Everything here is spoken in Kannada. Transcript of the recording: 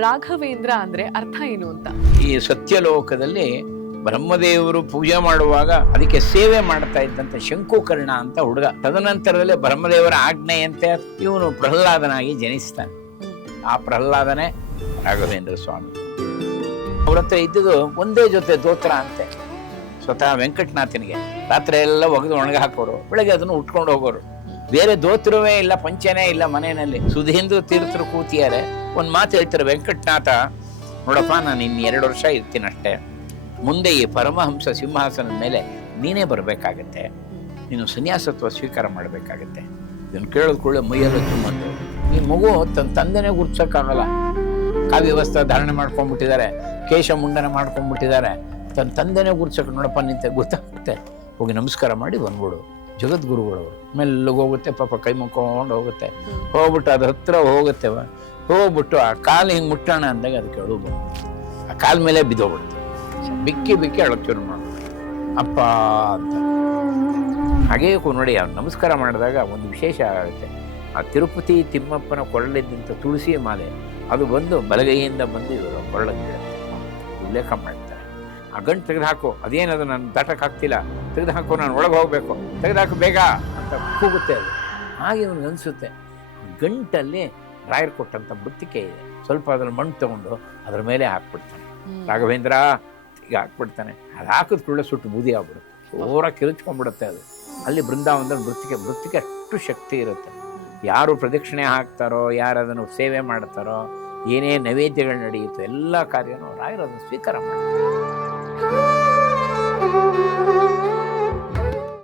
ರಾಘವೇಂದ್ರ ಅಂದ್ರೆ ಅರ್ಥ ಏನು ಅಂತ. ಈ ಸತ್ಯಲೋಕದಲ್ಲಿ ಬ್ರಹ್ಮದೇವರು ಪೂಜೆ ಮಾಡುವಾಗ ಅದಕ್ಕೆ ಸೇವೆ ಮಾಡ್ತಾ ಇದ್ದಂತ ಶಂಕುಕರ್ಣ ಅಂತ ಹುಡುಗ, ತದನಂತರದಲ್ಲಿ ಬ್ರಹ್ಮದೇವರ ಆಜ್ಞೆಯಂತೆ ಇವನು ಪ್ರಹ್ಲಾದನಾಗಿ ಜನಿಸ್ತಾನೆ. ಆ ಪ್ರಹ್ಲಾದನೇ ರಾಘವೇಂದ್ರ ಸ್ವಾಮಿ. ಅವ್ರ ಹತ್ರ ಇದ್ದುದು ಒಂದೇ ಜೊತೆ ದೋತ್ರ ಅಂತೆ. ಸ್ವತಃ ವೆಂಕಟನಾಥನಿಗೆ ರಾತ್ರಿ ಎಲ್ಲ ಒಗೆದು ಒಣಗ ಹಾಕೋರು, ಬೆಳಗ್ಗೆ ಅದನ್ನು ಉಟ್ಕೊಂಡು ಹೋಗೋರು. ಬೇರೆ ದೋತ್ರವೇ ಇಲ್ಲ, ಪಂಚನೇ ಇಲ್ಲ ಮನೆಯಲ್ಲಿ. ಸುಧೀಂದ್ರ ತೀರ್ಥರು ಕೂತಿಯಾರೆ. ಒಂದ್ ಮಾತು ಹೇಳ್ತಾರೆ ವೆಂಕಟನಾಥ, ನೋಡಪ್ಪ ನಾನು ಇನ್ನು 2 ವರ್ಷ ಇರ್ತೀನಿ ಅಷ್ಟೇ, ಮುಂದೆ ಈ ಪರಮಹಂಸ ಸಿಂಹಾಸನದ ಮೇಲೆ ನೀನೇ ಬರಬೇಕಾಗತ್ತೆ, ನೀನು ಸನ್ಯಾಸತ್ವ ಸ್ವೀಕಾರ ಮಾಡಬೇಕಾಗತ್ತೆ. ಇದನ್ನು ಕೇಳೋದ್ ಕೂಡಲೇ ಮೈಯೆಲ್ಲ ತುಂಬಂದು, ಈ ಮಗು ತನ್ನ ತಂದೆನೇ ಗುರ್ಸಕ್ಕಾಗಲ್ಲ, ಕಾವ್ಯವಸ್ತ್ರ ಧಾರಣೆ ಮಾಡ್ಕೊಂಡ್ಬಿಟ್ಟಿದ್ದಾರೆ, ಕೇಶ ಮುಂಡನ ಮಾಡ್ಕೊಂಡ್ಬಿಟ್ಟಿದ್ದಾರೆ, ತನ್ನ ತಂದೆನೇ ಗುರ್ಸಕ್ಕೆ ನೋಡಪ್ಪ ನಿಂತೆ ಗೊತ್ತಾಗುತ್ತೆ, ಹೋಗಿ ನಮಸ್ಕಾರ ಮಾಡಿ ಬಂದ್ಬಿಡು. ಜಗದ್ಗುರುಗಳವರು ಮೆಲ್ಲಗೆ ಹೋಗುತ್ತೆ, ಪಾಪ ಕೈ ಮುಕ್ಕೊಂಡು ಹೋಗುತ್ತೆ, ಹೋಗ್ಬಿಟ್ಟು ಅದ್ರ ಹತ್ರ ಹೋಗುತ್ತೆ, ಹೋಗ್ಬಿಟ್ಟು ಆ ಕಾಲು ಹಿಂಗೆ ಮುಟ್ಟೋಣ ಅಂದಾಗ ಅದಕ್ಕೆ ಅಳು ಬಂದು ಆ ಕಾಲ ಮೇಲೆ ಬಿದ್ದೋಗ್ಬಿಡುತ್ತೆ. ಬಿಕ್ಕಿ ಬಿಕ್ಕಿ ಅಳಕ್ಕೆ ಶುರು ಮಾಡ್ಬಿಡುತ್ತೆ ಅಪ್ಪ ಅಂತ. ಹಾಗೇ ನೋಡಿ ಅವ್ನು ನಮಸ್ಕಾರ ಮಾಡಿದಾಗ ಒಂದು ವಿಶೇಷ ಆಗುತ್ತೆ. ಆ ತಿರುಪತಿ ತಿಮ್ಮಪ್ಪನ ಕೊರಳಿದ್ದಂಥ ತುಳಸಿ ಮಾಲೆ ಅದು ಬಂದು ಬಲಗೈಯಿಂದ ಬಂದು ಇವರು ಕೊರಳಿಗೆ ಉಲ್ಲೇಖ ಮಾಡ್ತಾರೆ. ಆ ಗಂಟು ತೆಗೆದುಹಾಕು, ಅದೇನದು ನಾನು ದಾಟಕ್ಕೆ ಆಗ್ತಿಲ್ಲ, ತೆಗೆದುಹಾಕು, ನಾನು ಒಳಗೆ ಹೋಗ್ಬೇಕು, ತೆಗೆದುಹಾಕು ಬೇಗ ಅಂತ ಕೂಗುತ್ತೆ. ಅದು ಹಾಗೆ ಇವನಿಗೆ ಅನಿಸುತ್ತೆ. ಗಂಟಲ್ಲಿ ರಾಯರು ಕೊಟ್ಟಂಥ ಮೃತ್ತಿಕೆ ಇದೆ, ಸ್ವಲ್ಪ ಅದ್ರಲ್ಲಿ ಮಣ್ಣು ತಗೊಂಡು ಅದ್ರ ಮೇಲೆ ಹಾಕ್ಬಿಡ್ತಾನೆ. ರಾಘವೇಂದ್ರ ಈಗ ಹಾಕ್ಬಿಡ್ತಾನೆ. ಅದು ಹಾಕಿದ ಕೂಡಲೇ ಸುಟ್ಟು ಬೂದಿ ಆಗ್ಬಿಡುತ್ತೆ, ಜೋರ ಕಿರುಚ್ಕೊಂಡ್ಬಿಡುತ್ತೆ. ಅದು ಅಲ್ಲಿ ಬೃಂದಾವನದಲ್ಲಿ ಮೃತ್ತಿಕೆ ಅಷ್ಟು ಶಕ್ತಿ ಇರುತ್ತೆ. ಯಾರು ಪ್ರದಕ್ಷಿಣೆ ಹಾಕ್ತಾರೋ, ಯಾರು ಅದನ್ನು ಸೇವೆ ಮಾಡ್ತಾರೋ, ಏನೇ ನೈವೇದ್ಯಗಳು ನಡೆಯುತ್ತೋ ಎಲ್ಲ ಕಾರ್ಯನೂ ರಾಯರು ಅದನ್ನು ಸ್ವೀಕಾರ ಮಾಡ್ತಾರೆ.